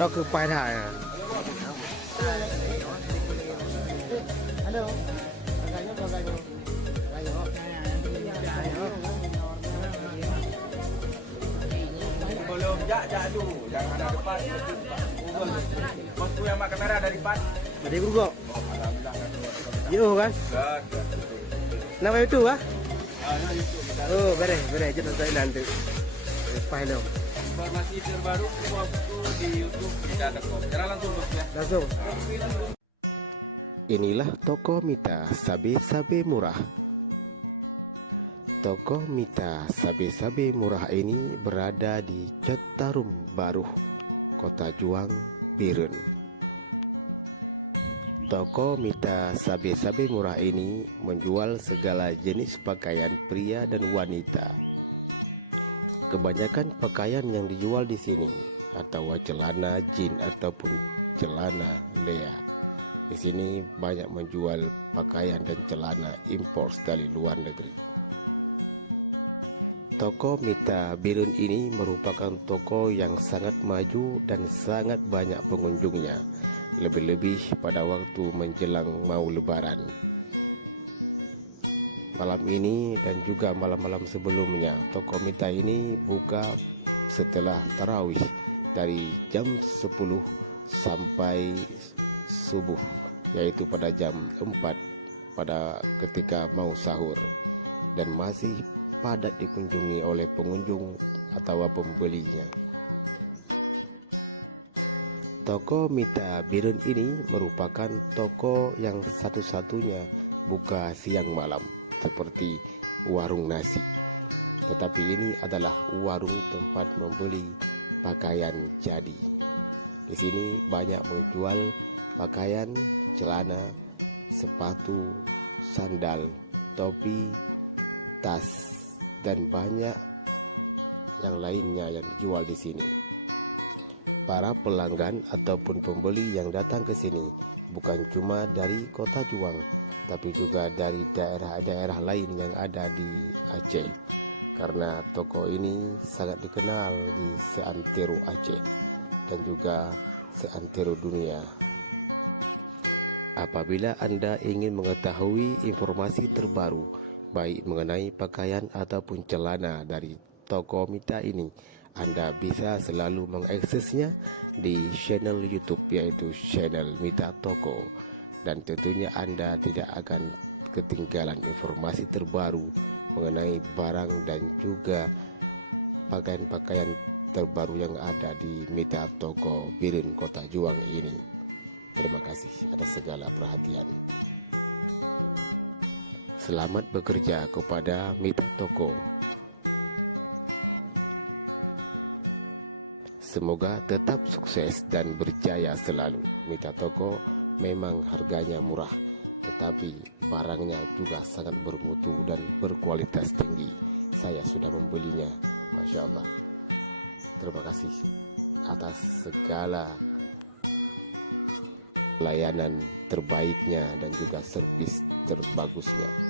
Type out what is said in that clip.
đó cứ quay lại à. Belum, jak dulu. Jangan ada depan. Bosku yang makan merah ada di depan. Jadi guru kok. Alhamdulillah. Yo kan. Gak. Nama itu ah? Nah, itu kita Oh, beres kita tadi nanti. File informasi terbaru bosku di YouTube kita ada kok. Cara langsung bos ya. langsung. Inilah toko Mita sabe-sabe murah. Toko Mita sabe-sabe murah ini berada di Citarum Baru, Kota Juang, Birun. Toko Mita sabe-sabe murah ini menjual segala jenis pakaian pria dan wanita. Kebanyakan pakaian yang dijual di sini atau celana jeans ataupun celana lea. Di sini banyak menjual pakaian dan celana impor dari luar negeri. Toko Mita Birun ini merupakan toko yang sangat maju dan sangat banyak pengunjungnya, lebih-lebih pada waktu menjelang mau lebaran. Malam ini dan juga malam-malam sebelumnya, toko Mita ini buka setelah tarawih dari jam 10 sampai subuh, yaitu pada jam 4 pada ketika mau sahur, dan masih padat dikunjungi oleh pengunjung atau pembelinya. Toko Mita Birun ini merupakan toko yang satu-satunya buka siang malam seperti warung nasi, tetapi ini adalah warung tempat membeli pakaian jadi. Di sini banyak menjual pakaian, celana, sepatu, sandal, topi, tas, dan banyak yang lainnya yang dijual di sini. Para pelanggan ataupun pembeli yang datang ke sini bukan cuma dari Kota Juang, tapi juga dari daerah-daerah lain yang ada di Aceh, karena toko ini sangat dikenal di seantero Aceh dan juga seantero dunia. Apabila Anda ingin mengetahui informasi terbaru, baik mengenai pakaian ataupun celana dari toko Mita ini, Anda bisa selalu mengaksesnya di channel YouTube, yaitu channel Mita Toko. Dan tentunya Anda tidak akan ketinggalan informasi terbaru mengenai barang dan juga pakaian-pakaian terbaru yang ada di Mita Toko Birun, Kota Juang ini. Terima kasih atas segala perhatian. Selamat bekerja kepada Mita Toko. Semoga tetap sukses dan berjaya selalu. Mita Toko memang harganya murah, tetapi barangnya juga sangat bermutu dan berkualitas tinggi. Saya sudah membelinya, Masya Allah. Terima kasih atas segala layanan terbaiknya dan juga servis terbagusnya.